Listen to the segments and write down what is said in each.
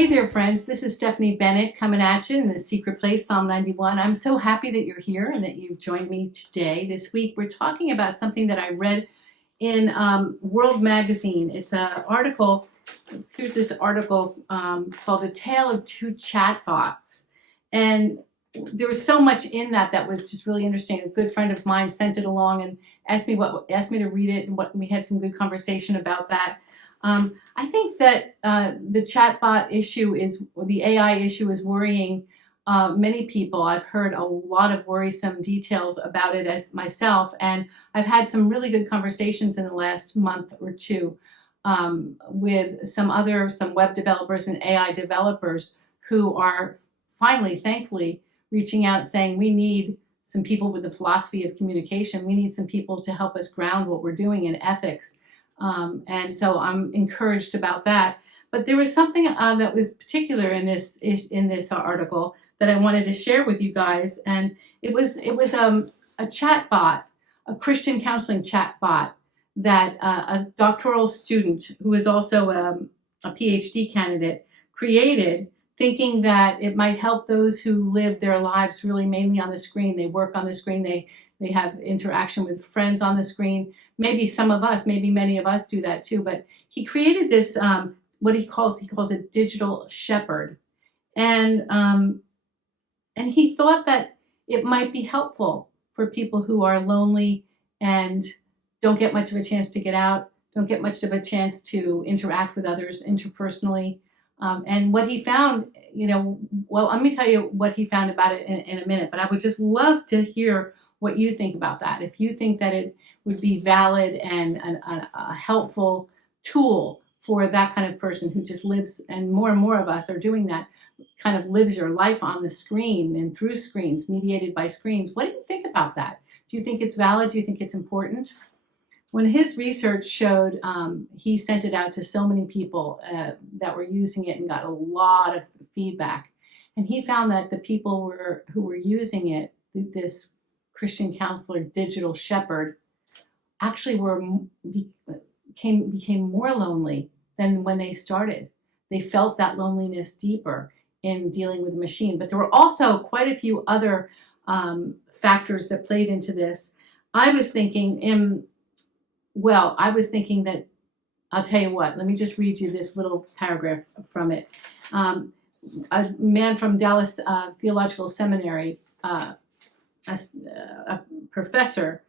Hey there, friends. This is Stephanie Bennett coming at you in the secret place, Psalm 91. I'm so happy that you're here and that you've joined me today. This week, we're talking about something that I read in World Magazine. It's an article. Here's this article called A Tale of Two Chatbots. And there was so much in that was just really interesting. A good friend of mine sent it along and asked me to read it, and we had some good conversation about that. I think that the chatbot issue the AI issue is worrying many people. I've heard a lot of worrisome details about it as myself, and I've had some really good conversations in the last month or two with some web developers and AI developers who are finally, thankfully, reaching out saying we need some people with the philosophy of communication. We need some people to help us ground what we're doing in ethics. And so I'm encouraged about that. But there was something that was particular in this article that I wanted to share with you guys, and it was a chatbot, a Christian counseling chatbot that a doctoral student who is also a PhD candidate created, thinking that it might help those who live their lives really mainly on the screen. They work on the screen. They have interaction with friends on the screen. Maybe many of us do that too. But he created this, what he calls a digital shepherd, and he thought that it might be helpful for people who are lonely and don't get much of a chance to get out, don't get much of a chance to interact with others interpersonally. And what he found, let me tell you what he found about it in a minute. But I would just love to hear what you think about that. If you think that it would be valid and a helpful tool for that kind of person who just lives, and more of us are doing that, kind of lives your life on the screen and through screens, mediated by screens. What do you think about that? Do you think it's valid? Do you think it's important? When his research showed, he sent it out to so many people that were using it and got a lot of feedback. And he found that the people who were using it, this Christian counselor, digital shepherd, actually became more lonely than when they started. They felt that loneliness deeper in dealing with the machine. But there were also quite a few other factors that played into this. I was thinking that, I'll tell you what, let me just read you this little paragraph from it. A man from Dallas Theological Seminary, a professor,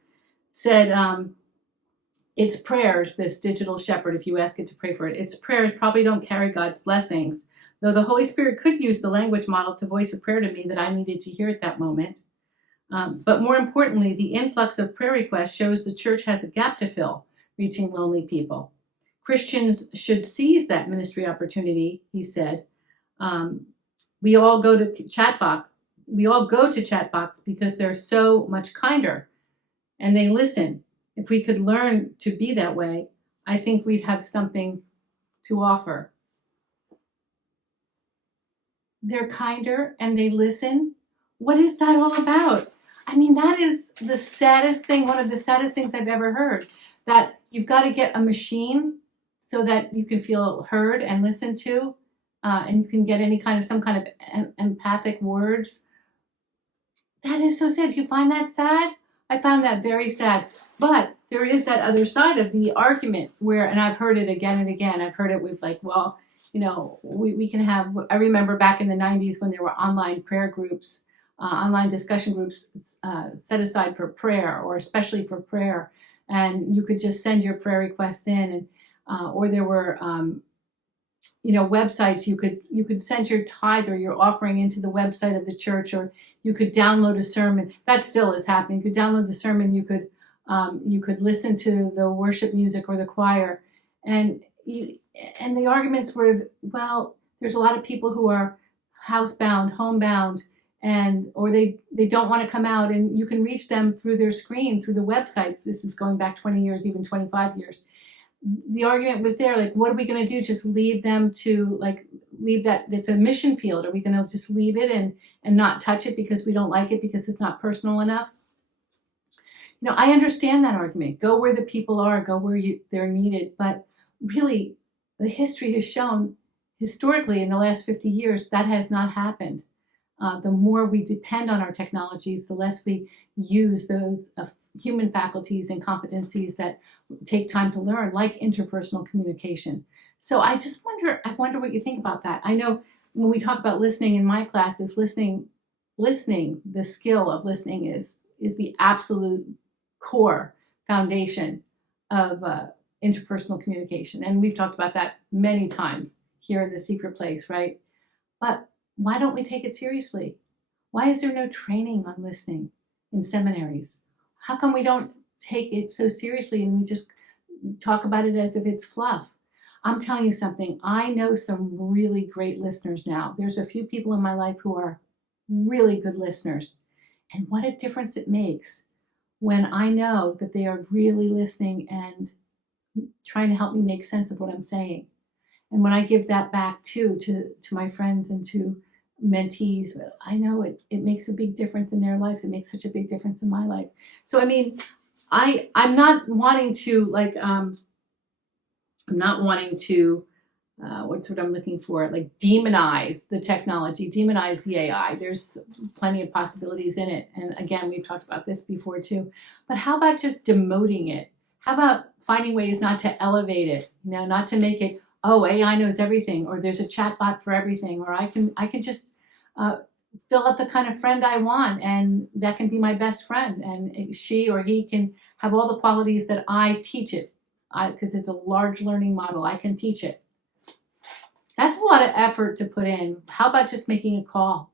said, its prayers, this digital shepherd, if you ask it to pray for it, its prayers probably don't carry God's blessings, though the Holy Spirit could use the language model to voice a prayer to me that I needed to hear at that moment. But more importantly, the influx of prayer requests shows the church has a gap to fill, reaching lonely people. Christians should seize that ministry opportunity, he said. We all go to chatbots. We all go to chatbots because they're so much kinder and they listen. If we could learn to be that way, I think we'd have something to offer. They're kinder and they listen. What is that all about? I mean, that is the saddest thing, one of the saddest things I've ever heard, that you've got to get a machine so that you can feel heard and listened to, and you can get some kind of empathic words. That is so sad. Do you find that sad? I found that very sad. But there is that other side of the argument where, and I've heard it again and again, I've heard it with we can have, I remember back in the 90s when there were online prayer groups, online discussion groups set aside for prayer, or especially for prayer, and you could just send your prayer requests in, and or there were websites you could send your tithe or your offering into the website of the church, or you could download a sermon. That still is happening. You could download the sermon. You could listen to the worship music or the choir, and the arguments were, well, there's a lot of people who are housebound, homebound, or they don't want to come out, and you can reach them through their screen, through the website. This is going back 20 years, even 25 years. The argument was there, like, what are we going to do? Just leave them to, leave that, it's a mission field. Are we going to just leave it and not touch it because we don't like it, because it's not personal enough? I understand that argument. Go where the people are, go where they're needed. But really, the history has shown historically, in the last 50 years, that has not happened. The more we depend on our technologies, the less we use those human faculties and competencies that take time to learn, like interpersonal communication. So I wonder what you think about that. I know when we talk about listening in my classes, listening, the skill of listening is the absolute core foundation of interpersonal communication. And we've talked about that many times here in The Secret Place, right? But why don't we take it seriously? Why is there no training on listening in seminaries? How come we don't take it so seriously and we just talk about it as if it's fluff? I'm telling you something. I know some really great listeners now. There's a few people in my life who are really good listeners. And what a difference it makes when I know that they are really listening and trying to help me make sense of what I'm saying. And when I give that back too to my friends and to mentees, I know it makes a big difference in their lives. It makes such a big difference in my life. So I mean, I'm not wanting to what's what I'm looking for, like demonize the technology, demonize the AI. There's plenty of possibilities in it. And again, we've talked about this before too. But how about just demoting it? How about finding ways not to elevate it, not to make it, oh, AI knows everything, or there's a chatbot for everything, or I can just fill out the kind of friend I want, and that can be my best friend, and she or he can have all the qualities that I teach it, because it's a large learning model. I can teach it. That's a lot of effort to put in. How about just making a call?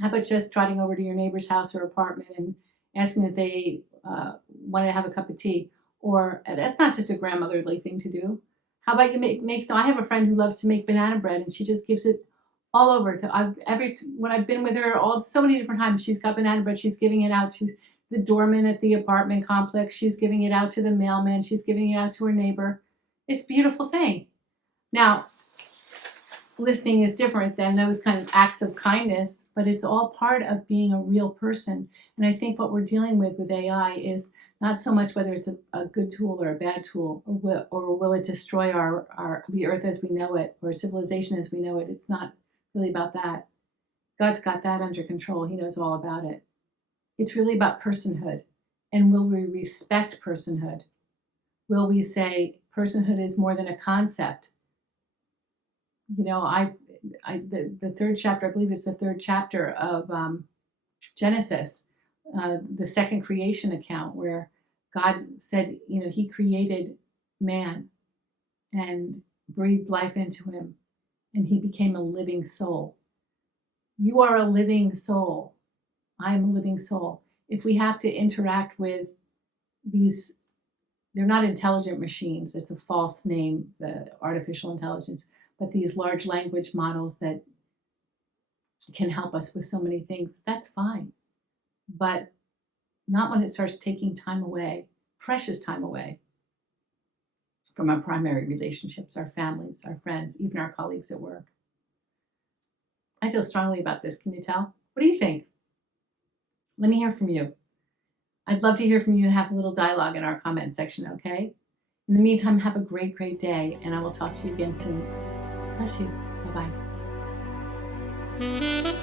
How about just trotting over to your neighbor's house or apartment and asking if they want to have a cup of tea? Or that's not just a grandmotherly thing to do. How about you make so I have a friend who loves to make banana bread, and she just gives it all over to when I've been with her so many different times. She's got banana bread. She's giving it out to the doorman at the apartment complex. She's giving it out to the mailman. She's giving it out to her neighbor. It's a beautiful thing. Now, listening is different than those kind of acts of kindness, but it's all part of being a real person. And I think what we're dealing with AI is not so much whether it's a good tool or a bad tool, or will it destroy the earth as we know it, or civilization as we know it. It's not really about that. God's got that under control. He knows all about it. It's really about personhood. And will we respect personhood? Will we say personhood is more than a concept? The third chapter, I believe it's the third chapter of Genesis, the second creation account, where God said, he created man and breathed life into him, and he became a living soul. You are a living soul. I am a living soul. If we have to interact with these, they're not intelligent machines. It's a false name, the artificial intelligence, but these large language models that can help us with so many things, that's fine. But not when it starts taking time away, precious time away, from our primary relationships, our families, our friends, even our colleagues at work. I feel strongly about this. Can you tell? What do you think? Let me hear from you. I'd love to hear from you and have a little dialogue in our comment section, okay? In the meantime, have a great, great day, and I will talk to you again soon. Bless you. Bye-bye.